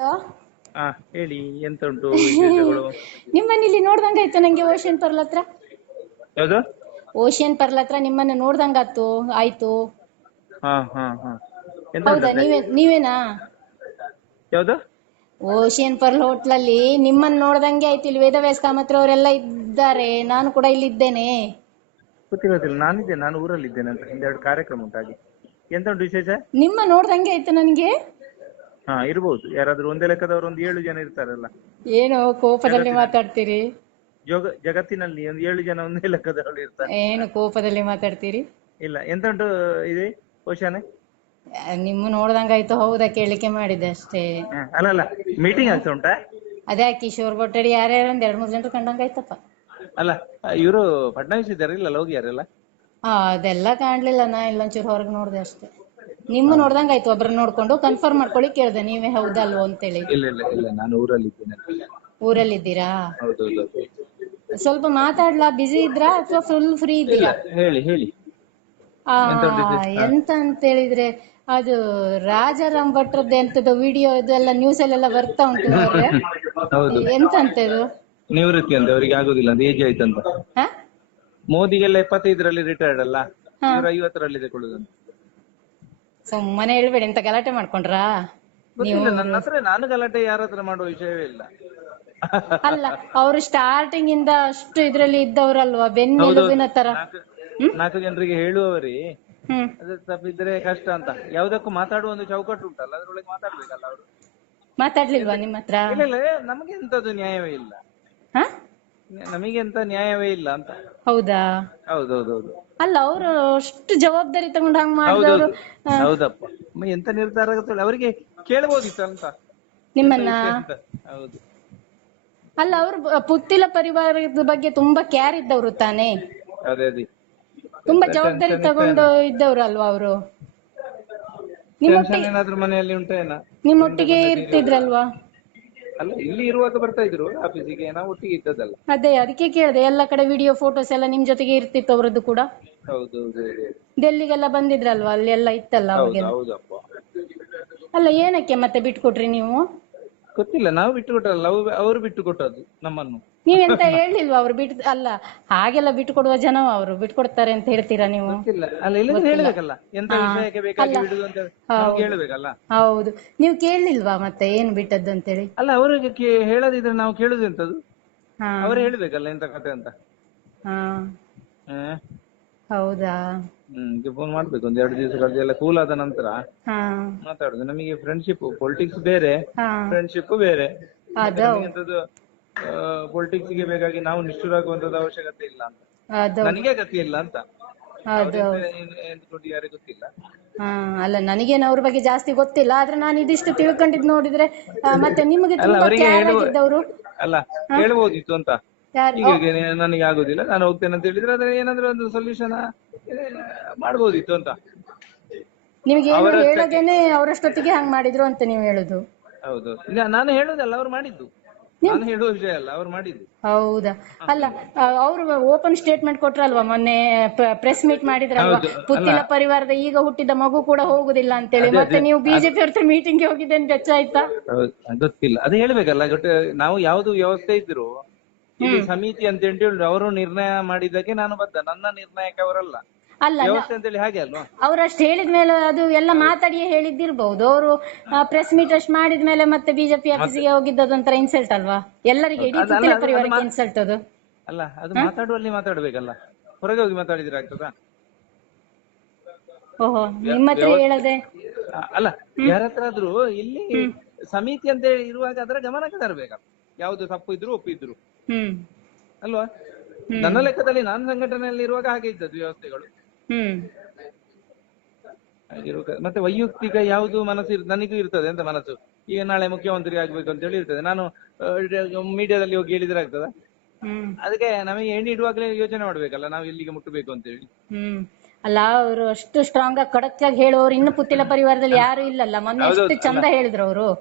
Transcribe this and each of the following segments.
Hello? ಹಾ ಹೇಳಿ ಎಂತ ಉಂಟು ವಿಶೇಷಗಳು? ನಿಮ್ಮನ್ನ ಇಲ್ಲಿ ನೋಡ್ದಂಗಾಯ್ತು ನಂಗೆ ಓಷನ್ ಪರ್ಲ್ ಹತ್ರ? ಯಾವ್ದು? ಓಷನ್ ಪರ್ಲ್ ಹತ್ರ ನಿಮ್ಮನ್ನ ನೋಡ್ದಂಗಾತು ಆಯ್ತು. ಹಾ ಹಾ ಹಾ. ಎಂತ ಹೌದಾ ನೀವೇ ನೀವೇನಾ? ಯಾವ್ದು? ಓಷಿಯನ್ ಪರ್ಲ್ ಹೋಟ್ಲಲ್ಲಿ ನಿಮ್ಮನ್ನ ನೋಡ್ದಂಗೆ ಆಯ್ತು ಇಲ್ಲಿ ವೇದವ್ಯಾಸ ಕಾಮತ್ರ ಅವರೆಲ್ಲ ಇದ್ದಾರೆ ನಾನು ಕೂಡ ಇಲ್ಲಿ ಇದ್ದೇನೆ ಗೊತ್ತಿಲ್ಲ ನಾನಿದ್ದೆ ನಾನು ಊರಲ್ಲಿ ಇದ್ದೇನೆ ಅಂತ ಒಂದೆರಡು ಕಾರ್ಯಕ್ರಮ ಉಂಟಾಗಿ ಎಂತ ಉಂಟು ವಿಶೇಷ? ನಿಮ್ಮ ನೋಡ್ದಂಗೆ ಆಯ್ತು ನನಗೆ? ಹಾ ಇರ್ಬೋದು. ಯಾರಾದ್ರೂ ಒಂದೇ ಲೆಕ್ಕದವರು ಒಂದು ಏಳು ಜನ ಇರ್ತಾರಲ್ಲ. ಏನು ಕೋಪದಲ್ಲಿ ಮಾತಾಡ್ತೀರಿ? ಜೋಗ ಜಗತ್ತಿನಲ್ಲಿ ಒಂದು ಏಳು ಜನ ಒಂದೇ ಲೆಕ್ಕದವರು ಇರ್ತಾರೆ. ಏನು ಕೋಪದಲ್ಲಿ ಮಾತಾಡ್ತೀರಿ? ಇಲ್ಲ ಎಂತ ಉಂಟು ಇದೆ ಆ, ನಿಮ್ಮ ನೋಡ್ದಂಗಾಯ್ತು ಹೌದಾ ಕೇಳಿಕೆ ಮಾಡಿದೆ ಅಷ್ಟೇ. ಅಲ್ಲ ಅಲ್ಲ ಮೀಟಿಂಗ್ ಆಗ್ತಾ ಉಂಟಾ? ಅದೇ ಕಿಶೋರ್ ಕೊಟ್ಟಡಿ ಯಾರ್ಯಾರು ಒಂದ್ ಎರಡ್ ಮೂರ್ ಜನರು ಕಂಡಂಗಾಯ್ತಪ್ಪ. ಅಲ್ಲ ಇವರು ಫಡ್ನವೀಸ್ ಇದ್ದಾರೆ ಇಲ್ಲ ಹೋಗಿಯಾರಲ್ಲ ಆ, ಅದೆಲ್ಲ ಕಾಣ್ಲಿಲ್ಲ ನಾ ಇಲ್ಲೊಂಚೂರು ಹೊರಗೆ ನೋಡ್ದೆ ಅಷ್ಟೇ. ನಿಮ್ಮ ನೋಡ್ದಂಗಾಯ್ತು ಒಬ್ರನ್ನ ನೋಡ್ಕೊಂಡು ಕನ್ಫರ್ಮ್ ಮಾಡ್ಕೊಳ್ಳಿ ಕೇಳ್ದೆ ನೀವೇ ಹೌದಲ್ವೋ ಅಂತೇಳಿ. ಇಲ್ಲ ಇಲ್ಲ ಇಲ್ಲ ನಾನು ಊರಲ್ಲಿ ಇದ್ದೀರಾ ಊರಲ್ಲಿದ್ದೀರಾ? ಹೌದೌದು ಸ್ವಲ್ಪ ಮಾತಾಡ್ಲಾ ಬಿಸಿ ಇದ್ರಾ ಅಥವಾ ಫುಲ್ ಫ್ರೀ ಇಲ್ಲ ಇದ್ದೀರಾ ಹೇಳಿ ಹೇಳಿ. ಆ, ಎಂತ ಅಂತ ಹೇಳಿದ್ರೆ ಅದು ರಾಜಾರಾಮ್ ಭಟ್ರದ್ದು ಎಂತದ್ದು ವಿಡಿಯೋ ಇದೆಲ್ಲ ನ್ಯೂಸ್ ಅಲ್ಲೆಲ್ಲ ಬರ್ತಾ ಉಂಟು ನೋಡ್ರೆ. ಹೌದು. ಎಂತ ಅಂತ ಇದು ನಿವೃತ್ತಿ ಅಂತ ಅವರಿಗೆ ಆಗುದಿಲ್ಲ ಅಂತ ಏಜ್ ಆಯ್ತಂತ. ಹ? ಮೋದಿಗೆಲ್ಲ ಎಪ್ಪತ್ತೈದರಲ್ಲಿ ರಿಟೈರ್ಡ್ ಅಲ್ಲ. ಇವರು ಐವತ್ತರಲ್ಲಿ ತಗೊಳ್ಳುದಂತ ಸುಮ್ಮನೆ ಹೇಳ್ಬೇಡಿ ಅಂತ ಗಲಾಟೆ ಮಾಡ್ಕೊಂಡ್ರಾ? ಗೊತ್ತಿಲ್ಲ ನನ್ನ ಹತ್ರ ನಾನು ಗಲಾಟೆ ಯಾರ ಹತ್ರ ಮಾಡುವ ವಿಷಯವೇ ಇಲ್ಲ. ಅಲ್ಲ ಅವ್ರು ಸ್ಟಾರ್ಟಿಂಗ್ ಇಂದ ಅಷ್ಟು ಇದ್ರಲ್ಲಿ ಇದ್ದವರಲ್ವಾ? ಬೆನ್ನೆಲುಬಿನ ತರ. ನಾಲ್ಕು ಜನರಿಗೆ ಹೇಳುವವರಿ ಹ್ಮ್. ಅದು ತಪ್ಪಿದ್ರೆ ಕಷ್ಟ ಅಂತ. ಯಾವ್ದಕ್ಕೂ ಮಾತಾಡುವ ಒಂದು ಚೌಕಟ್ಟು ಉಂಟಲ್ಲ ಅದ್ರೊಳಗೆ ಮಾತಾಡ್ಬೇಕಲ್ಲ ಅವರು. ಮಾತಾಡ್ಲಿಲ್ವಾ ನಿಮ್ಮ ಹತ್ರ ಇಲ್ಲ ಇಲ್ಲ ನಮಗೆ ಎಂತದ್ದು ನ್ಯಾಯವೇ ಇಲ್ಲ. ಹ? ನಮಗೆ ಎಂತ ನ್ಯಾಯವೇ ಇಲ್ಲ ಅಂತ. ಹೌದಾ? ಹೌದೌದೌದು. ಅಲ್ಲ ಅವರು ಅಷ್ಟು ಜವಾಬ್ದಾರಿ ತಗೊಂಡು ಹಂಗ್ ಮಾಡಿದವರು ಹೌದಪ್ಪ. ಮ- ಎಂತ ನಿರ್ಧಾರ ಆಗುತ್ತೆ ಅವರಿಗೆ ಕೇಳಬಹುದಿತ್ತು ಅಂತ. ನಿಮ್ಮನ್ನ? ಅಂತ. ಹೌದು. ಅಲ್ಲ ಅವರು ಪುತ್ತಿಲ ಪರಿವಾರದ ಬಗ್ಗೆ ತುಂಬಾ ಕೇರ್ ಇದ್ದವರು ತಾನೇ? ಅದೇ ಅದೇ. ತುಂಬಾ ಜವಾಬ್ದಾರಿ ತಗೊಂಡು ಇದ್ದವ್ರು ಅಲ್ವಾ ಅವರು? ನಿಮ್ಮೊಟ್ಟಿಗೆ ಏನಾದ್ರೂ ಮನೆಯಲ್ಲಿ ಉಂಟೇನ ನಿಮ್ಮೊಟ್ಟಿಗೆ ಇರ್ತಿದ್ರಲ್ವಾ? ಅಲ್ಲ ಇಲ್ಲಿ ಇರುವಾಗ ಬರ್ತಾ ಇದ್ರು ಆಫೀಸಿಗೆ ನಾವು ಒಟ್ಟಿಗೆ ಇದ್ದದಲ್ಲ ಅದೇ ಅದಕ್ಕೆ ಕೇಳಿದೆ ಎಲ್ಲ ಕಡೆ ವಿಡಿಯೋ ಫೋಟೋಸ್ ಎಲ್ಲ ನಿಮ್ ಜೊತೆಗೆ ಇರ್ತಿತ್ತು ಅವರದ್ದು ಕೂಡ? ಹೌದು ಹೌದು. ಡೆಲ್ಲಿಗೆಲ್ಲ ಬಂದಿದ್ರಲ್ವಾ ಅಲ್ಲಿ ಎಲ್ಲ ಇತ್ತಲ್ಲ ಹೌದು ಅವಾಗೆಲ್ಲ ಹೌದಪ್ಪ. ಅಲ್ಲ ಏನಕ್ಕೆ ಮತ್ತೆ ಬಿಟ್ಕೊಟ್ರಿ ನೀವು? ಗೊತ್ತಿಲ್ಲ ನಾವು ಬಿಟ್ಟು ಕೊಟ್ಟಲ್ಲ ಅವ್ರು ಬಿಟ್ಟು ಕೊಟ್ಟದ್ದು ನಮ್ಮನ್ನು. ನೀವೆಂತ ಹೇಳಿಲ್ವಾ ಅವ್ರು ಬಿಟ್ ಅಲ್ಲ ಹಾಗೆಲ್ಲ ಬಿಟ್ಟು ಕೊಡುವ ಜನ ಅವರು ಬಿಟ್ಕೊಡ್ತಾರೆ ಅಂತ ಹೇಳ್ತೀರಾ ನೀವು? ಗೊತ್ತಿಲ್ಲ ಅಲ್ಲ ಇಲ್ಲದ್ರೆ ಹೇಳ್ಬೇಕಲ್ಲ ಎಂತ ವಿಷಯಕ್ಕೆ ಬೇಕಾಗಿ ಬಿಡುದು ಅಂತ ನಮ್ಗೆ ಹೇಳ್ಬೇಕಲ್ಲ ಹೌದು. ನೀವು ಕೇಳಲಿಲ್ವಾ ಮತ್ತೆ ಏನು ಬಿಟ್ಟದ್ದು ಅಂತೇಳಿ? ಅಲ್ಲ ಅವ್ರಿಗೆ ಕೇ- ಹೇಳದಿದ್ರೆ ನಾವು ಕೇಳುದು ಎಂತದ್ದು ಹಾ. ಅವರೇ ಹೇಳ್ಬೇಕಲ್ಲ ಎಂತ ಕತೆ ಅಂತ. ಹಾ. ಹೌದಾ? ಹ್ಮ್ ಫೋನ್ ಮಾಡ್ಬೇಕು. ಒಂದ್ ಎರಡು ದಿವಸ ಎಲ್ಲ ಕೂಲ್ ಆದ ನಂತರ ಹಾ. ಮಾತಾಡುದು. ನಮಗೆ ಫ್ರೆಂಡ್ಶಿಪ್ ಪೊಲಿಟಿಕ್ಸ್ ಬೇರೆ. ಹಾ. ಫ್ರೆಂಡ್ಶಿಪ್ ಬೇರೆ. ಅದು. ಪೊಲಿಟಿಕ್ಸ್ಗೆ ಬೇಕಾಗಿ ನಾವು ನಿಷ್ಠುರಾಗುವಂತದ್ದು ಅವಶ್ಯಕತೆ ಇಲ್ಲ ಅಂತ. ಅದು. ನನಗೆ ಗತಿ ಇಲ್ಲ ಅಂತ. ಅದು. ಎಂದ್ಕೊಂಡು ಯಾರಿಗೂ ಗೊತ್ತಿಲ್ಲ. ಹಾ ಅಲ್ಲ ನನಗೇನು ಅವ್ರ ಬಗ್ಗೆ ಜಾಸ್ತಿ ಗೊತ್ತಿಲ್ಲ. ಆದ್ರೆ ನಾನು ಇದಿಷ್ಟು ತಿಳ್ಕೊಂಡಿದ್ ನೋಡಿದ್ರೆ ಆ, ಮತ್ತೆ ನಿಮಗೆ ಅಲ್ಲ ತುಂಬಾ ಅವರಿಗೆ ಕೇರ್ ಹೇಳುವ ಆಗಿದ್ದವರು. ಅಲ್ಲ ಹೇಳ್ಬೋದಿತ್ತು ಅಂತ. ಹೀಗೆ ನನಗೆ ಆಗುದಿಲ್ಲ. ನಾನು ಹೋಗ್ತೇನೆ ಅಂತ ಹೇಳಿದ್ರೆ ಅದ್ರ ಏನಾದ್ರು ಒಂದು ಸೊಲ್ಯೂಷನ್ ಮಾಡ್ಬೋದಿತ್ತು ಅಂತ. ನಿಮ್ಗೆ ಏನು ಹೇಳದೇನೆ ಅವರಷ್ಟೊತ್ತಿಗೆ ಹಂಗ್ ಮಾಡಿದ್ರು ಅಂತ ನೀವು ಹೇಳುದು. ಹೌದು. ಇಲ್ಲ ನಾನು ಹೇಳುದಲ್ಲ ಅವ್ರು ಮಾಡಿದ್ದು. ನಾನು ಹೇಳುವ ವಿಷಯ ಅಲ್ಲ ಅವ್ರು ಮಾಡಿದ್ದು. ಹೌದಾ? ಅಲ್ಲ ಅವರು ಓಪನ್ ಸ್ಟೇಟ್ಮೆಂಟ್ ಕೊಟ್ರಲ್ವಾ? ಮೊನ್ನೆ ಪ್ರೆಸ್ ಮೀಟ್ ಮಾಡಿದ್ರಲ್ವಾ. ಪುತ್ತಿಲ ಪರಿವಾರದ ಈಗ ಹುಟ್ಟಿದ ಮಗು ಕೂಡ ಹೋಗುದಿಲ್ಲ ಅಂತೇಳಿ. ಮತ್ತೆ ನೀವು ಬಿಜೆಪಿ ಅವ್ರ ಮೀಟಿಂಗ್ ಹೋಗಿದ್ದೆ ಅಂತ ಹೆಚ್ಚಾಯ್ತಾ ಹೌದು ಗೊತ್ತಿಲ್ಲ. ಅದು ಹೇಳ್ಬೇಕಲ್ಲ ನಾವು ಯಾವ್ದು ವ್ಯವಸ್ಥೆ ಇದ್ರು ಇದು ಸಮಿತಿ ಅಂತ ಹೇಳಿ ಅವರು ನಿರ್ಣಯ ಮಾಡಿದ್ದಕ್ಕೆ ನಾನು ಬದ್ಧ. ನನ್ನ ನಿರ್ಣಯಕ್ಕೆ ಅವರಲ್ಲ. ಅಲ್ಲ ವ್ಯವಸ್ಥೆ ಹಾಗೆ ಅಲ್ವಾ? ಅವ್ರಷ್ಟು ಹೇಳಿದ ಮೇಲೆ ಅದು ಎಲ್ಲ ಮಾತಾಡಿಯೇ ಹೇಳಿದ್ದಿರ್ಬಹುದು ಅವರು ಪ್ರೆಸ್ ಮೀಟ್ ಅಷ್ಟು ಮಾಡಿದ ಮೇಲೆ ಮತ್ತೆ ಬಿಜೆಪಿ ಆಫೀಸಿಗೆ ಹೋಗಿದ್ದು ಒಂಥರ ಇನ್ಸಲ್ಟ್ ಅಲ್ವಾ? ಎಲ್ಲರಿಗೆ ಇಡೀ ಅದು- ಪರಿವಾರಕ್ಕೆ ಇನ್ಸಲ್ಟ್ ಅದು. ಅಲ್ಲ ಅದು ಮಾತಾಡುವಲ್ಲಿ ಮಾತಾಡ್ಬೇಕಲ್ಲ. ಹೊರಗೆ ಹೋಗಿ ಮಾತಾಡಿದ್ರೆ ಆಗ್ತದಾ? ಓಹೋ ನಿಮ್ಮ ಹತ್ರ ಹೇಳದೆ. ಅಲ್ಲ ಯಾರ ಹತ್ರ ಆದ್ರೂ ಇಲ್ಲಿ ಸಮಿತಿ ಅಂತ ಹೇಳಿ ಇರುವಾಗ ಅದರ ಗಮನಕ್ಕೆ ತರಬೇಕಲ್ಲ. ಯಾವ್ದು ತಪ್ಪು ಇದ್ರು ಒಪ್ಪಿದ್ರು. ಅಲ್ವಾ? ನನ್ನ ಲೆಕ್ಕದಲ್ಲಿ ನಾನು ಸಂಘಟನೆಯಲ್ಲಿ ಇರುವಾಗ ಹಾಗೆ ಇದ್ದದ್ದು ವ್ಯವಸ್ಥೆಗಳು. ಮತ್ತೆ ವೈಯಕ್ತಿಕ ಯಾವುದು ಮನಸ್ಸು ನನಗೂ ಇರ್ತದೆ ಅಂತ ಮನಸ್ಸು. ಈಗ ನಾಳೆ ಮುಖ್ಯಮಂತ್ರಿ ಆಗ್ಬೇಕು ಅಂತ ಹೇಳಿ ಇರ್ತದೆ. ನಾನು ಮೀಡಿಯಾದಲ್ಲಿ ಹೋಗಿ ಹೇಳಿದ್ರೆ ಆಗ್ತದ? ಅದಕ್ಕೆ ನಮಗೆ ಎಣ್ಣೆ ಇಡುವಾಗಲೇ ಯೋಚನೆ ಮಾಡ್ಬೇಕಲ್ಲ ನಾವು ಎಲ್ಲಿಗೆ ಮುಟ್ಟಬೇಕು ಅಂತ ಹೇಳಿ ಹ್ಮ್. ಅಲ್ಲ ಅವರು ಅಷ್ಟು ಸ್ಟ್ರಾಂಗ್ ಆಗಿ ಖಡಕ್ ಆಗಿ ಹೇಳೋರು ಇನ್ನು ಪುತ್ತಿಲ ಪರಿವಾರದಲ್ಲಿ ಯಾರು ಇಲ್ಲಲ್ಲ. ಮೊನ್ನೆ ಎಷ್ಟು ಚಂದ ಹೇಳಿದ್ರು ಅವರು.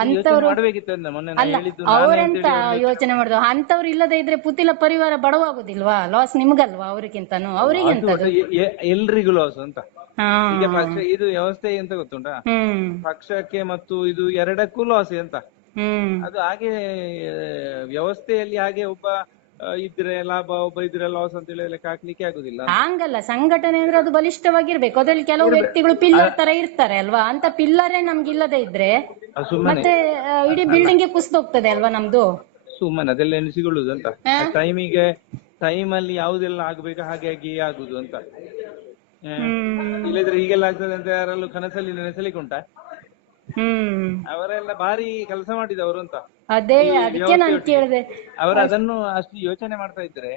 ಅಂತವ್ರು ಅಲ್ಲ ಅವರೆಂತ ಯೋಚನೆ ಮಾಡುದು? ಅಂತವ್ರು ಇಲ್ಲದೆ ಇದ್ರೆ ಪುತ್ತಿಲ ಪರಿವಾರ ಬಡವಾಗುದಿಲ್ವಾ? ಲಾಸ್ ನಿಮ್ಗಲ್ವಾ ಅವ್ರಿಗಿಂತನೂ? ಅವ್ರಿಗೆ ಅದು ಎಂತದು ಎ- ಎ- ಎಲ್ರಿಗೂ ಲಾಸ್ ಅಂತ. ಪಕ್ಷ ಇದು ವ್ಯವಸ್ಥೆ ಎಂತ ಗೊತ್ತುಂಟಾ? ಪಕ್ಷಕ್ಕೆ ಮತ್ತು ಇದು ಎರಡಕ್ಕೂ ಲಾಸ್ ಅಂತ. ಅದು ಹಾಗೆ ವ್ಯವಸ್ಥೆಯಲ್ಲಿ ಹಾಗೆ ಒಬ್ಬ ಆ, ಇದ್ರೆ ಲಾಭ ಒಬ್ಬ ಇದ್ರೆ ಲಾಸ್ ಅಂತ ಹೇಳಿ ಲೆಕ್ಕ ಹಾಕ್ಲಿಕ್ಕೆ ಆಗುದಿಲ್ಲ. ಹಂಗಲ್ಲ ಸಂಘಟನೆ ಅಂದ್ರೆ ಅದು ಬಲಿಷ್ಠವಾಗಿರ್ಬೇಕು. ಅದ್ರಲ್ಲಿ ಕೆಲವು ವ್ಯಕ್ತಿಗಳು ಪಿಲ್ಲರ್ ತರ ಇರ್ತಾರೆ ಅಲ್ವಾ? ಅಂತ ಪಿಲ್ಲರೇ ನಮ್ಗೆ ಇಲ್ಲದೆ ಇದ್ರೆ ಅದು ಸುಮ್ಮನೆ. ಮತ್ತೆ ಆ, ಇಡೀ ಬಿಲ್ಡಿಂಗ್ ಕುಸ್ದೋಗ್ತದೆ ಅಲ್ವಾ ನಮ್ದು? ಸುಮ್ಮನೆ ಅದೆಲ್ಲ ಎನಿಸಿಕೊಳ್ಳುದು ಅಂತ. ಟೈಮಿಗೆ ಟೈಮ್ ಅಲ್ಲಿ ಯಾವುದೆಲ್ಲ ಆಗ್ಬೇಕು ಹಾಗೆ ಆಗಿ ಆಗುದು ಅಂತ. ಆ, ಹ್ಮ್. ಇಲ್ಲದ್ರೆ ಹೀಗೆಲ್ಲ ಆಗ್ತದೆ ಅಂತ ಯಾರಲ್ಲೂ ಕನಸಲ್ಲಿ ನೆನೆಸಲಿಕ್ಕೆ ಉಂಟಾ? ಹ್ಮ್. ಅವರೆಲ್ಲ ಭಾರಿ ಕೆಲಸ ಮಾಡಿದವರು ಅಂತ. ಅದೇ ಅದಕ್ಕೆ ನಾನು ಕೇಳಿದೆ. ಅವ್ರು ಅದನ್ನು ಅಷ್ಟು ಯೋಚನೆ ಮಾಡ್ತಾ ಇದ್ರೆ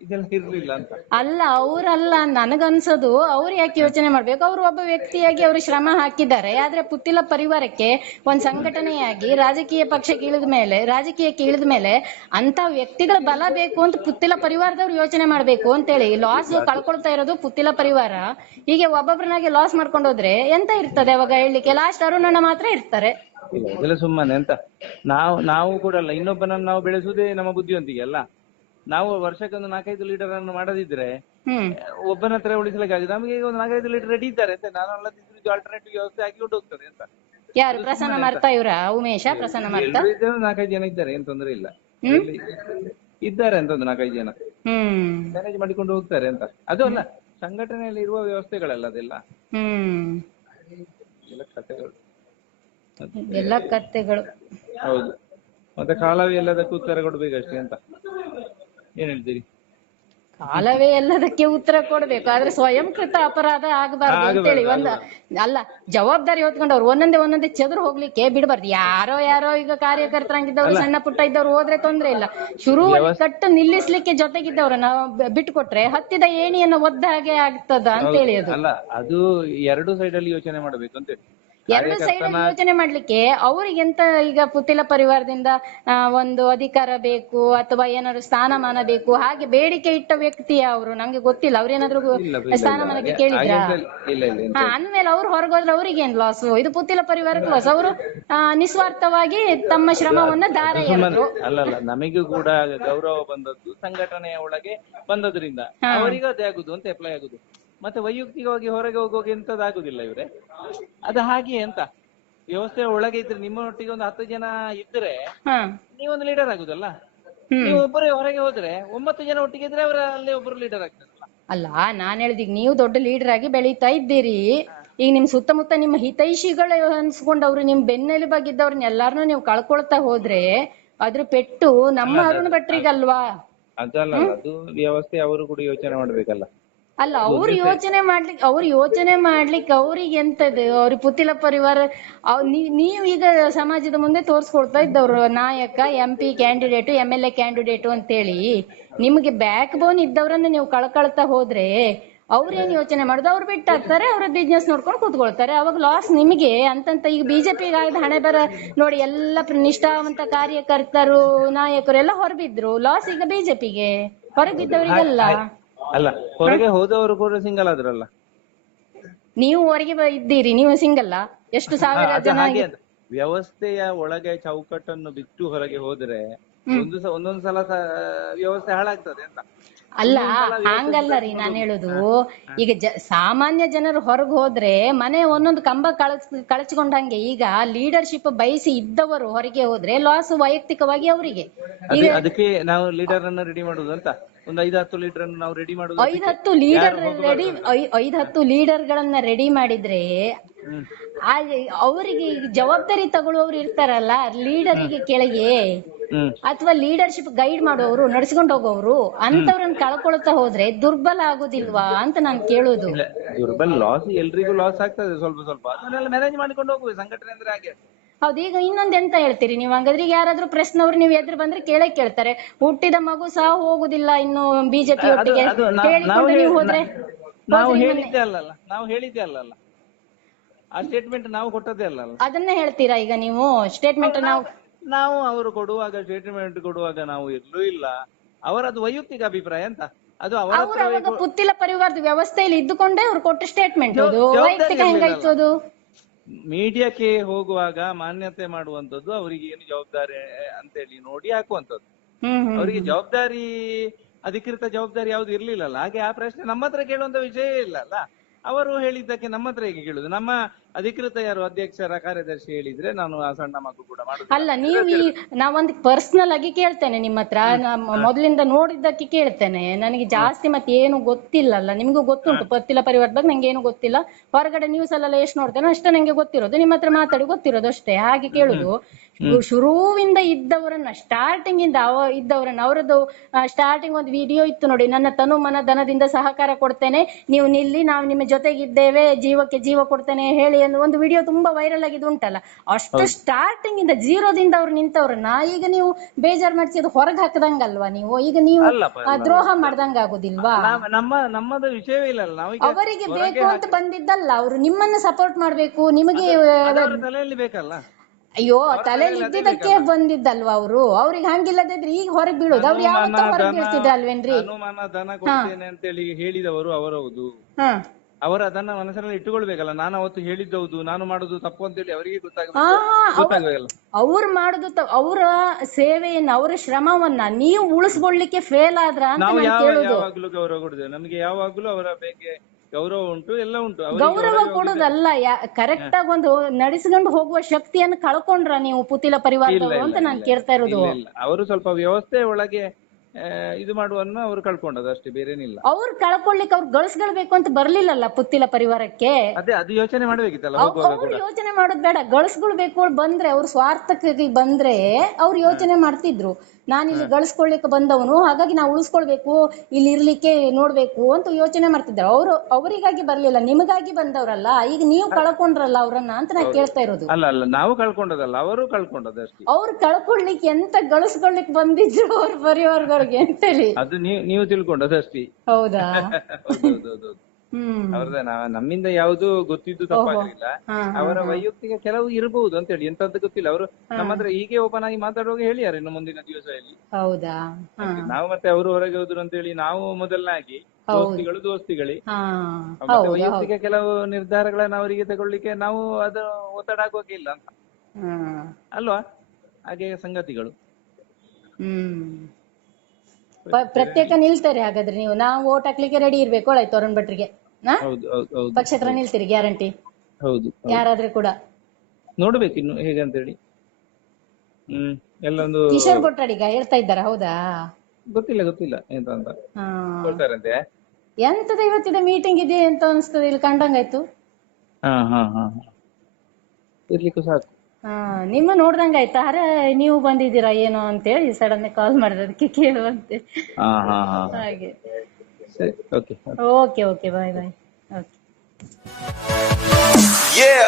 ಇದೆಲ್ಲ ಇರ್ಲಿಲ್ಲ ಅಂತ. ಅಲ್ಲ ಅವ್ರಲ್ಲ ನನಗನ್ಸೋದು ಅವ್ರು ಯಾಕೆ ಯೋಚನೆ ಮಾಡ್ಬೇಕು? ಅವ್ರು ಒಬ್ಬ ವ್ಯಕ್ತಿಯಾಗಿ ಅವರು ಶ್ರಮ ಹಾಕಿದ್ದಾರೆ. ಆದ್ರೆ ಪುತ್ತಿಲ ಪರಿವಾರಕ್ಕೆ ಒಂದ್ ಸಂಘಟನೆಯಾಗಿ ರಾಜಕೀಯ ಪಕ್ಷಕ್ಕೆ ಇಳಿದ ಮೇಲೆ ರಾಜಕೀಯಕ್ಕೆ ಇಳಿದ ಮೇಲೆ ಅಂತ ವ್ಯಕ್ತಿಗಳ ಬಲ ಬೇಕು ಅಂತ ಪುತ್ತಿಲ ಪರಿವಾರದವ್ರು ಯೋಚನೆ ಮಾಡ್ಬೇಕು ಅಂತೇಳಿ ಲಾಸ್ ಕಳ್ಕೊಳ್ತಾ ಇರೋದು ಪುತ್ತಿಲ ಪರಿವಾರ. ಹೀಗೆ ಒಬ್ಬೊಬ್ರನ್ನಾಗಿ ಲಾಸ್ ಮಾಡ್ಕೊಂಡೋದ್ರೆ ಎಂತ ಇರ್ತದೆ ಅವಾಗ ಹೇಳಲಿಕ್ಕೆ? ಲಾಸ್ಟ್ ಅರುಣಣ್ಣ ಮಾತ್ರ ಇರ್ತಾರೆ. ಇಲ್ಲ ಇದೆಲ್ಲ ಸುಮ್ಮನೆ ಅಂತ. ನಾವು ನಾವು ಕೂಡ ಅಲ್ಲ ಇನ್ನೊಬ್ಬನನ್ನು ನಾವು ಬೆಳೆಸುವುದೇ ನಮ್ಮ ಬುದ್ಧಿವಂತಿಕೆ ಅಲ್ಲ. ನಾವು ವರ್ಷಕ್ಕೆ ಒಂದು ನಾಲ್ಕೈದು ಲೀಟರ್ ಅನ್ನು ಮಾಡದಿದ್ರೆ ಒಬ್ಬನ ಹತ್ರ ಉಳಿಸಲಿಕ್ಕೆ ಆಗಿದೆ ನಮಗೆ ಈಗ ಒಂದು ನಾಲ್ಕೈದು ಲೀಟರ್ ರೆಡಿ ಇದ್ದಾರೆ ಅಂತ. ನಾನು ಅಲ್ಲದಿದ್ರೆ ಆಲ್ಟರ್ನೇಟಿವ್ ವ್ಯವಸ್ಥೆ ಹಾಕಿಕೊಂಡು ಹೋಗ್ತದೆ ಅಂತ. ಯಾರು? ಪ್ರಸನ್ನ ಮರ್ತ ಇವ್ರ? ಉಮೇಶ ಪ್ರಸನ್ನ ಮರ್ತ? ನಾಲ್ಕೈದು ಜನ ಇದ್ದಾರೆ ಏನ್ ತೊಂದ್ರೆ ಇಲ್ಲ. ಇದ್ದಾರೆ ಅಂತ ಒಂದು ನಾಲ್ಕೈದು ಜನ. ಮ್ಯಾನೇಜ್ ಮಾಡಿಕೊಂಡು ಹೋಗ್ತಾರೆ ಅಂತ. ಅದು ಅಲ್ಲ ಸಂಘಟನೆಯಲ್ಲಿ ಇರುವ ವ್ಯವಸ್ಥೆಗಳಲ್ಲ ಅದೆಲ್ಲ. ಹ್ಮ್. ಎಲ್ಲ ಕಥೆಗಳು. ಎಲ್ಲ ಕತೆಗಳು ಹೌದು. ಮತ್ತೆ ಕಾಲವೇ ಎಲ್ಲದಕ್ಕೂ ಉತ್ತರ ಕೊಡ್ಬೇಕಷ್ಟೇ ಅಂತ. ಏನ್ ಹೇಳ್ತೀರಿ? ಕಾಲವೇ ಎಲ್ಲದಕ್ಕೆ ಉತ್ತರ ಕೊಡ್ಬೇಕು ಆದ್ರೆ ಸ್ವಯಂಕೃತ ಅಪರಾಧ ಆಗಬಾರ್ದು ಅಂತೇಳಿ ಒಂದ್ ಅಲ್ಲ ಜವಾಬ್ದಾರಿ ಹೊತ್ಕೊಂಡವ್ರು ಒಂದೊಂದೇ ಒಂದೊಂದೇ ಚದುರು ಹೋಗ್ಲಿಕ್ಕೆ ಬಿಡಬಾರ್ದು. ಯಾರೋ ಯಾರೋ ಈಗ ಕಾರ್ಯಕರ್ತರಾಗಿದ್ದವ್ರು ಸಣ್ಣ ಪುಟ್ಟ ಇದ್ದವ್ರು ಹೋದ್ರೆ ತೊಂದ್ರೆ ಇಲ್ಲ. ಶುರು ಕಟ್ಟು ನಿಲ್ಲಿಸ್ಲಿಕ್ಕೆ ಜೊತೆಗಿದ್ದವ್ರ ನಾವು ಬಿಟ್ಕೊಟ್ರೆ ಹತ್ತಿದ ಏಣಿಯನ್ನು ಒದ್ದ ಹಾಗೆ ಆಗ್ತದ ಅಂತೇಳಿ ಅದು. ಅಲ್ಲ ಅದು ಎರಡು ಸೈಡ್ ಅಲ್ಲಿ ಯೋಚನೆ ಮಾಡಬೇಕು ಅಂತ ಹೇಳಿ ಎರಡು ಸೈಡ್ ಯೋಚನೆ ಮಾಡ್ಲಿಕ್ಕೆ ಅವ್ರಿಗೆ ಎಂತ ಈಗ ಪುತ್ತಿಲ ಪರಿವಾರದಿಂದ ಒಂದು ಅಧಿಕಾರ ಬೇಕು ಅಥವಾ ಏನಾದ್ರು ಸ್ಥಾನಮಾನ ಬೇಕು ಹಾಗೆ ಬೇಡಿಕೆ ಇಟ್ಟ ವ್ಯಕ್ತಿಯ ಅವರು? ನಂಗೆ ಗೊತ್ತಿಲ್ಲ. ಅವ್ರೇನಾದ್ರು ಸ್ಥಾನಮಾನಕ್ಕೆ ಕೇಳಿದ್ರಾ? ಹಾ ಅಂದ್ಮೇಲೆ ಅವ್ರು ಹೊರಗೋದ್ರೆ ಅವ್ರಿಗೆ ಏನ್ ಲಾಸ್ ಇದು ಪುತ್ತಿಲ ಪರಿವಾರಕ್ಕೆ ಲಾಸ್ ಅವರು ನಿಸ್ವಾರ್ಥವಾಗಿ ತಮ್ಮ ಶ್ರಮವನ್ನ ದಾರ ಅಲ್ಲ ಅಲ್ಲಲ್ಲ. ನಮಗೂ ಕೂಡ ಗೌರವ ಬಂದದ್ದು ಸಂಘಟನೆಯ ಒಳಗೆ ಬಂದದ್ರಿಂದ. ಅವರಿಗೂ ಅದೇ ಆಗುದು ಅಂತ ಅಪ್ಲೈ ಆಗುದು. ಮತ್ತೆ ವೈಯಕ್ತಿಕವಾಗಿ ಹೊರಗೆ ಹೋಗುವಾಗ ಎಂತದಾಗುದಿಲ್ಲ ಇವ್ರೆ? ಅದು ಹಾಗೆ ಅಂತ. ವ್ಯವಸ್ಥೆ ಒಳಗೆ ಇದ್ರೆ ನಿಮ್ಮೊಟ್ಟಿಗೆ ಒಂದು ಹತ್ತು ಜನ ಇದ್ರೆ ನೀವೊಂದು ಲೀಡರ್ ಆಗುದಲ್ಲ? ನೀವು ಒಬ್ಬರೇ ಹೊರಗೆ ಹೋದ್ರೆ ಒಂಬತ್ತು ಜನ ಒಟ್ಟಿಗೆ ಇದ್ರೆ ಅವರ ಅಲ್ಲಿ ಒಬ್ಬರು ಲೀಡರ್ ಆಗ್ತಾರಲ್ಲ. ಅಲ್ಲ ನಾನ್ ಈಗ ನೀವು ದೊಡ್ಡ ಲೀಡರ್ ಆಗಿ ಬೆಳೀತಾ ಇದ್ದೀರಿ. ಈಗ ನಿಮ್ ಸುತ್ತಮುತ್ತ ನಿಮ್ಮ ಹಿತೈಷಿಗಳು ಅನ್ಸ್ಕೊಂಡವ್ರು ನಿಮ್ ಬೆನ್ನೆಲುಬಾಗಿದ್ದವ್ರನ್ನ ಎಲ್ಲಾರನು ನೀವು ಕಳ್ಕೊಳ್ತಾ ಹೋದ್ರೆ ಅದ್ರ ಪೆಟ್ಟು ನಮ್ಮ ಅರುಣ್ ಭಟ್ರಿಗಲ್ವಾ? ಅದಲ್ಲ ಅದು ವ್ಯವಸ್ಥೆ ಅವರು ಕೂಡ ಯೋಚನೆ ಮಾಡ್ಬೇಕಲ್ಲ. ಅಲ್ಲ ಅವ್ರು ಯೋಚನೆ ಮಾಡ್ಲಿಕ್ಕೆ ಅವ್ರು ಯೋಚನೆ ಮಾಡ್ಲಿಕ್ಕೆ ಅವ್ರಿಗೆ ಎಂತದು? ಅವ್ರ ಪುತ್ತಿಲ ಪರಿವಾರ ನೀವ್ ಈಗ ಸಮಾಜದ ಮುಂದೆ ತೋರ್ಸ್ಕೊಳ್ತಾ ಇದ್ದವ್ರು ನಾಯಕ M P candidate M L A candidate ಅಂತೇಳಿ. ನಿಮ್ಗೆ ಬ್ಯಾಕ್ ಬೋನ್ ಇದ್ದವ್ರನ್ನ ನೀವು ಕಳ್ಕೊಳ್ತಾ ಹೋದ್ರೆ ಅವ್ರೇನ್ ಯೋಚನೆ ಮಾಡುದು? ಅವ್ರು ಬಿಟ್ಟಾಕ್ತಾರೆ ಅವ್ರ ಬಿಸ್ನೆಸ್ ನೋಡ್ಕೊಂಡು ಕೂತ್ಕೊಳ್ತಾರೆ. ಅವಾಗ ಲಾಸ್ ನಿಮಗೆ. ಅಂತಂತ ಈಗ ಬಿಜೆಪಿಗೆ ಆಗಿದ ಹಣೆ ಬರ ನೋಡಿ ಎಲ್ಲ ಪ್ರ- ನಿಷ್ಠಾವಂತ ಕಾರ್ಯಕರ್ತರು ನಾಯಕರು ಎಲ್ಲ ಹೊರಬಿದ್ರು. ಲಾಸ್ ಈಗ ಬಿಜೆಪಿಗೆ ಹೊರಗಿದ್ದವರಿಗೆಲ್ಲ ಅಲ್ಲ ಹೊರಗೆ ಹೋದವರು ಕೂಡ ಸಿಂಗಲ್ ಆದ್ರಲ್ಲ ನೀವು ಹೊರಗೆ ಬ- ಇದ್ದೀರಿ ನೀವು ಸಿಂಗಲ್ಲ ಎಷ್ಟು ಸಾವಿರ ಅದು ಜನ ಹಾಗೆ. ವ್ಯವಸ್ಥೆಯ ಒಳಗೆ ಚೌಕಟ್ಟನ್ನು ಬಿಟ್ಟು ಹೊರಗೆ ಹೋದ್ರೆ ಒಂದು ಒಂದೊಂದು ಸಲ ವ್ಯವಸ್ಥೆ ಹಾಳಾಗ್ತದೆ ಅಂತ. ಅಲ್ಲ ಹಂಗಲ್ಲ ರೀ ನಾನ್ ಹೇಳುದು. ಈಗ ಸಾಮಾನ್ಯ ಜನರು ಹೊರಗೆ ಹೋದ್ರೆ ಮನೆ ಒಂದೊಂದು ಕಂಬ ಕಳಚ್ ಕಳಚ್ಕೊಂಡಂಗೆ ಈಗ ಲೀಡರ್ಶಿಪ್ ಬಯಸಿ ಇದ್ದವರು ಹೊರಗೆ ಹೋದ್ರೆ ಲಾಸ್ ವೈಯಕ್ತಿಕವಾಗಿ ಅವರಿಗೆ. ಅದಕ್ಕೆ ನಾವು ಲೀಡರ್ ಅನ್ನ ರೆಡಿ ಮಾಡುದು ಅಂತ. ಒಂದು ಐದು ಹತ್ತು ಲೀಡರ್ ಅನ್ನು ನಾವು ರೆಡಿ ಮಾಡುದು ಐದ್ ಹತ್ತು ಲೀಡರ್ ರೆಡಿ ಐದ್ ಹತ್ತು ಲೀಡರ್ ಗಳನ್ನ ರೆಡಿ ಮಾಡಿದ್ರೆ ಅವರಿಗೆ ಜವಾಬ್ದಾರಿ ತಗೊಳ್ಳುವವರು ಇರ್ತಾರಲ್ಲ ಲೀಡರಿಗೆ ಕೆಳಗೆ. ಅಥವಾ ಲೀಡರ್ಶಿಪ್ ಗೈಡ್ ಮಾಡೋರು ನಡ್ಸ್ಕೊಂಡು ಹೋಗೋರು ಅಂತವ್ರನ್ನ ಕಳ್ಕೊಳ್ತಾ ಹೋದ್ರೆ ದುರ್ಬಲ ಆಗುದಿಲ್ವಾ ಅಂತ ನಾನ್ ಕೇಳೋದು. ದುರ್ಬಲ್ ಲಾಸ್ ಎಲ್ರಿಗೂ ಲಾಸ್ ಆಗ್ತದೆ ಸ್ವಲ್ಪ ಸ್ವಲ್ಪ. ಅದನ್ನೆಲ್ಲ ಮ್ಯಾನೇಜ್ ಮಾಡ್ಕೊಂಡು ಹೋಗುವ ಸಂಘಟನೆ ಅಂದ್ರೆ ಹಾಗೆ. ಹೌದು ಈಗ ಇನ್ನೊಂದ್ ಎಂತ ಹೇಳ್ತೀರಿ ನೀವು? ಹಂಗಾದ್ರೆ ಈಗ ಯಾರಾದ್ರೂ ಪ್ರಶ್ನವ್ರು ನೀವು ಎದ್ರು ಬಂದ್ರೆ ಕೇಳೇ ಕೇಳ್ತಾರೆ. ಹುಟ್ಟಿದ ಮಗು ಸಹ ಹೋಗುದಿಲ್ಲ ಇನ್ನು ಬಿಜೆಪಿ ಒಟ್ಟಿಗೆ ಅದು ನಾವು ಕೇಳಿಕೊಂಡು ನೀವು ಹೋದ್ರೆ ನಾವು ಹೇಳಿದ್ದೆ ಅಲ್ಲಲ್ಲ ನಾವು ಹೇಳಿದ್ದೆ ಅಲ್ಲಲ್ಲ. ಆ ಸ್ಟೇಟ್ಮೆಂಟ್ ನಾವು ಕೊಟ್ಟದ್ದೇ ಅಲ್ಲಲ್ಲ. ಅದನ್ನ ಹೇಳ್ತೀರಾ ಈಗ ನೀವು? ಸ್ಟೇಟ್ಮೆಂಟ್ ನಾವು ನಾವು ಅವರು ಕೊಡುವಾಗ ಸ್ಟೇಟ್ಮೆಂಟ್ ಕೊಡುವಾಗ ನಾವು ಎಲ್ಲೂ ಇಲ್ಲ. ಅವರದ್ದು ವೈಯಕ್ತಿಕ ಅಭಿಪ್ರಾಯ ಅಂತ ಅದು ಅವರ ಅವ್ರು ಹತ್ರ ಅವಾಗ ಪುತ್ತಿಲ ಪರಿವಾರದ ವ್ಯವಸ್ಥೆಯಲ್ಲಿ ಇದ್ದುಕೊಂಡೇ ಅವ್ರು ಕೊಟ್ಟ ಸ್ಟೇಟ್ಮೆಂಟ್ ಜವ- ಅದು. ಜವಾಬ್ದಾರಿ ವೈಯಕ್ತಿಕ ಹೆಂಗಾಯ್ತು ಅದು ಮೀಡಿಯಾಕ್ಕೆ ಹೋಗುವಾಗ ಮಾನ್ಯತೆ ಮಾಡುವಂತದ್ದು ಅವರಿಗೆ ಏನು ಜವಾಬ್ದಾರಿ ಅಂತೇಳಿ ನೋಡಿ ಹಾಕುವಂತದ್ದು ಹ್ಮ್ ಹ್ಮ್ ಅವರಿಗೆ ಜವಾಬ್ದಾರಿ ಅಧಿಕೃತ ಜವಾಬ್ದಾರಿ ಯಾವ್ದು ಇರ್ಲಿಲ್ಲಲ್ಲ. ಹಾಗೆ ಆ ಪ್ರಶ್ನೆ ನಮ್ಮ ಹತ್ರ ಕೇಳುವಂತ ಇಲ್ಲ ಅಲ್ಲ? ಅವರು ಹೇಳಿದ್ದಕ್ಕೆ ನಮ್ಮ ಹತ್ರ ಹೇಗೆ ಕೇಳುದು? ನಮ್ಮ ಅಧಿಕೃತ ಯಾರು ಅಧ್ಯಕ್ಷರ ಕಾರ್ಯದರ್ಶಿ ಹೇಳಿದ್ರೆ ನಾನು ಆ ಸಣ್ಣ ಮಗು ಕೂಡ ಮಾಡುದು ಅಲ್ಲ ನೀವು ಈ ನಾವೊಂದು ಪರ್ಸನಲ್ ಆಗಿ ಕೇಳ್ತೇನೆ ನಿಮ್ಮ ಹತ್ರ. ನಮ್ಮ ಮೊದಲಿಂದ ನೋಡಿದ್ದಕ್ಕೆ ಕೇಳ್ತೇನೆ. ನನಗೆ ಜಾಸ್ತಿ ಮತ್ತೆ ಏನು ಗೊತ್ತಿಲ್ಲಲ್ಲ ನಿಮ್ಗೂ ಗೊತ್ತುಂಟು. ಪತ್ತಿಲ ಪರಿವಾರದ ಬಗ್ಗೆ ನಂಗೆ ಏನು ಗೊತ್ತಿಲ್ಲ. ಹೊರಗಡೆ ನ್ಯೂಸ್ ಅಲ್ಲೆಲ್ಲ ಎಷ್ಟು ನೋಡ್ತೇನೆ ಅಷ್ಟೇ ನಂಗೆ ಗೊತ್ತಿರೋದು. ನಿಮ್ಮ ಹತ್ರ ಮಾತಾಡಿ ಗೊತ್ತಿರೋದು ಅಷ್ಟೇ. ಹಾಗೆ ಕೇಳುದು. ಶುರುವಿಂದ ಇದ್ದವರನ್ನ ಸ್ಟಾರ್ಟಿಂಗ್ ಇಂದ ಅವ ಇದ್ದವರನ್ನ ಅವರದ್ದು ಸ್ಟಾರ್ಟಿಂಗ್ ಒಂದು ವಿಡಿಯೋ ಇತ್ತು ನೋಡಿ. ನನ್ನ ತನು ಮನ ಧನದಿಂದ ಸಹಕಾರ ಕೊಡ್ತೇನೆ. ನೀವು ನಿಲ್ಲಿ ನಾವು ನಿಮ್ಮ ಜೊತೆಗಿದ್ದೇವೆ. ಜೀವಕ್ಕೆ ಜೀವ ಕೊಡ್ತೇನೆ ಹೇಳಿ ಅನ್ನೋ ಒಂದು ವಿಡಿಯೋ ತುಂಬಾ ವೈರಲ್ ಆಗಿದ್ದು ಉಂಟಲ್ಲ? ಅಷ್ಟು ಸ್ಟಾರ್ಟಿಂಗ್ ಇಂದ ಜೀರೋದಿಂದ ಅವ್ರು ನಿಂತವ್ರನ್ನ ಈಗ ನೀವು ಬೇಜಾರ್ ಮಾಡಿಸಿ ಅದು ಹೊರಗೆ ಹಾಕದಂಗಲ್ವಾ ನೀವು? ಈಗ ನೀವು ದ್ರೋಹ ಮಾಡ್ದಂಗ ಆಗುದಿಲ್ವಾ ನಮ್ಮ ನಮ್ಮದು ವಿಷಯವೇ ಇಲ್ಲ ಅವರಿಗೆ ಬೇಕು ಅಂತ ಬಂದಿದ್ದಲ್ಲ ಅವರು ನಿಮ್ಮನ್ನ ಸಪೋರ್ಟ್ ಮಾಡ್ಬೇಕು ನಿಮಗೆ ತಲೆಯಲ್ಲಿ ಬೇಕಲ್ಲ? ಅಯ್ಯೋ ತಲೆಯಲ್ಲಿ ಇದ್ದಿದ್ದಕ್ಕೆ ಬಂದಿದ್ದಲ್ವಾ ಅವರು? ಅವ್ರಿಗೆ ಹಂಗಿಲ್ಲದಿದ್ರೆ ಈಗ ಹೊರಗೆ ಬೀಳೋದು ಅವ್ರು ಯಾವತ್ತೂ ಹೊರಗೆ ಬೀಳ್ತಿದ್ದ ಅಲ್ವೇನ್ರಿ ಅನುಮಾನ ದನ ಕೊಡ್ತೇನೆ ಅಂತೇಳಿ ಹೇಳಿದವರು ಅವರೌದು. ಹ. ಅವರು ಅದನ್ನ ಮನಸ್ಸಿನಲ್ಲಿ ಇಟ್ಟುಕೊಳ್ಬೇಕಲ್ಲ. ನಾನು ಅವತ್ತು ಹೇಳಿದ್ದೌದು ನಾನು ಮಾಡುದು ತಪ್ಪು ಅಂತ ಹೇಳಿ ಅವರಿಗೆ ಗೊತ್ತಾಗಬೇಕು. ಗೊತ್ತಾಗಬೇಕಲ್ಲ. ಅವ್ರು ಮಾಡುದು ತ- ಅವರ ಸೇವೆಯನ್ನ ಅವರ ಶ್ರಮವನ್ನ ನೀವು ಉಳಿಸ್ಕೊಳ್ಳಿಕ್ಕೆ ಫೇಲ್ ಆದ್ರ ಅಂತ ನಾವು ನಾನು ಯಾವ ಕೇಳುದು. ಯಾವಾಗ್ಲೂ ಗೌರವ ಕೊಡುತ್ತೇವೆ ನಮ್ಗೆ ಯಾವಾಗ್ಲೂ ಅವರ ಬಗ್ಗೆ ಗೌರವ ಉಂಟು ಎಲ್ಲ ಉಂಟು. ಅವರಿಗೆ ಗೌರವ ಕೊಡುದಲ್ಲ ಕರೆಕ್ಟ್ ಆಗಿ ಒಂದು ನಡೆಸಿಕೊಂಡು ಹೋಗುವ ಶಕ್ತಿಯನ್ನು ಕಳ್ಕೊಂಡ್ರ ನೀವು ಪುತಿಲ ಪರಿವಾರದವರು ಅಂತ ನಾನು ಕೇಳ್ತಾ ಇರೋದು. ಇಲ್ಲ, ಇಲ್ಲ. ಅವರು ಸ್ವಲ್ಪ ವ್ಯವಸ್ಥೆ ಒಳಗೆ ಇದು ಮಾಡುವನ್ನ ಅವರು ಕಳ್ಕೊಂಡದ್ದು ಅಷ್ಟೇ ಬೇರೇನಿಲ್ಲ. ಅವ್ರು ಕಳ್ಕೊಳ್ಳಿಕ್ಕೆ ಅವ್ರು ಗಳಿಸ್ಕೊಳ್ಬೇಕು ಅಂತ ಬರ್ಲಿಲ್ಲಲ್ಲ ಪುತ್ತಿಲ ಪರಿವಾರಕ್ಕೆ? ಅದೇ ಅದು ಯೋಚನೆ ಮಾಡ್ಬೇಕಿತ್ತಲ್ಲ ಹೋಗುವಾಗ ಅವ್ರು ಯೋಚನೆ ಮಾಡೋದ್ ಬೇಡ. ಗಳಿಸ್ಕೊಳ್ಬೇಕು ಬಂದ್ರೆ ಅವ್ರ ಸ್ವಾರ್ಥಕ್ಕೆ ಬಂದ್ರೆ ಅವ್ರು ಯೋಚನೆ ಮಾಡ್ತಿದ್ರು. ನಾನು ಇಲ್ಲಿ ಗಳಿಸ್ಕೊಳ್ಲಿಕ್ಕೆ ಬಂದವನು ಹಾಗಾಗಿ ನಾವು ಉಳಿಸ್ಕೊಳ್ಬೇಕು ಇಲ್ಲಿ ಇರ್ಲಿಕ್ಕೆ ನೋಡ್ಬೇಕು ಅಂತ ಯೋಚನೆ ಮಾಡ್ತಿದ್ರು ಅವ್ರು ಅವರಿಗಾಗಿ ಬರ್ಲಿಲ್ಲ ನಿಮಗಾಗಿ ಬಂದವರಲ್ಲ ಈಗ ನೀವು ಕಳ್ಕೊಂಡ್ರಲ್ಲ ಅವ್ರನ್ನ ಅಂತ ನಾ ಕೇಳ್ತಾ ಇರೋದು. ಅಲ್ಲ ಅಲ್ಲ ನಾವು ಕಳ್ಕೊಂಡದಲ್ಲ ಅವರು ಕಳ್ಕೊಂಡದ್ದು ಅಷ್ಟೇ. ಅವ್ರು ಕಳ್ಕೊಳ್ಲಿಕ್ಕೆ ಎಂತ ಗಳಿಸ್ಕೊಳ್ಲಿಕ್ಕೆ ಬಂದಿದ್ರು ಅವ್ರ ಪರಿವಾರದವ್ರಿಗೆ ಅಂತೇಳಿ. ಅದು ನೀವು ಅಷ್ಟೇ ಹೌದಾ? ಹೌದೌದೌದು. ನಾವ್ ನಮ್ಮಿಂದ ಯಾವುದು ಗೊತ್ತಿದ್ದು ತಪ್ಪಾಗಲಿಲ್ಲ. ಅವರ ವೈಯಕ್ತಿಕ ಕೆಲವು ಇರಬಹುದು ಅಂತ ಹೇಳಿ ಎಂತದ್ದು ಗೊತ್ತಿಲ್ಲ. ಅವರು ನಮ್ಮ ಹತ್ರ ಹೀಗೆ ಓಪನ್ ಆಗಿ ಮಾತಾಡುವಾಗ ಹೇಳಿದ್ದಾರೆ ಇನ್ನು ಮುಂದಿನ ದಿವಸ ಇಲ್ಲಿ ಹೌದಾ ನಾವು ಮತ್ತೆ ಅವರು ಹೊರಗೆ ಹೋದ್ರು ಅಂತ ಹೇಳಿ ನಾವು ಮೊದಲನಾಗಿ ದೋಸ್ತಿಗಳು ದೋಸ್ತಿಗಳೇ. ಮತ್ತೆ ವೈಯಕ್ತಿಕ ಕೆಲವು ನಿರ್ಧಾರಗಳನ್ನ ಅವರಿಗೆ ತಗೊಳ್ಳಿಕ್ಕೆ ನಾವು ಅದು ಒತ್ತಡ ಹಾಕುವಾಗಿಲ್ಲ ಅಂತ ಅಲ್ವಾ? ಹಾಗೆ ಸಂಗತಿಗಳು. ಪ್ರತ್ಯೇಕ ನಿಲ್ತಾರೆ ಹಾಗಾದ್ರೆ ನೀವು. ನಾವು ಓಟ್ ಹಾಕ್ಲಿಕ್ಕೆ ರೆಡಿ ಇರ್ಬೇಕು. ಆಯ್ತು ಅರುಣ್ ಭಟ್ರಿಗೆ. ಪಕ್ಷೇತರ ನಿಲ್ತೀರಿ ಗ್ಯಾರಂಟಿ? ಹೌದು ಯಾರಾದ್ರೆ ಕೂಡ? ನೋಡ್ಬೇಕು ಇನ್ನು ಹೇಗೆ ಅಂತೇಳಿ. ಹ್ಮ್ ಎಲ್ಲೊಂದು ಕಿಶೋರ್ ಕೊಟ್ಟಾಡಿಗ ಹೇಳ್ತಾ ಇದ್ದಾರ? ಹೌದಾ? ಗೊತ್ತಿಲ್ಲ ಗೊತ್ತಿಲ್ಲ. ಎಂತ ಅಂತ. ಹೇಳ್ತಾರಂತೆ ಎಂತದ ಇವತ್ತಿನ ಮೀಟಿಂಗ್ ಇದೆ ಅಂತ ಅನಿಸ್ತದೆ ಇಲ್ಲಿ ಕಂಡಂಗಾಯ್ತು? ಹಾ ಹಾ ಹಾ ಹಾ. ಇರ್ಲಿಕ್ಕೂ ಸಾಕು. ಹಾ ನಿಮ್ಮ ನೋಡ್ದಂಗಾಯ್ತಾ? ಅರೆ ನೀವು ಬಂದಿದ್ದೀರಾ ಏನೋ ಅಂತೇಳಿ ಸಡನ್ ಕಾಲ್ ಮಾಡಿದ್ರೆ ಅದಕ್ಕೆ ಕೇಳುವಂತೆ. ಹಾಗೆ. சரி okay okay okay bye bye okay Yeah.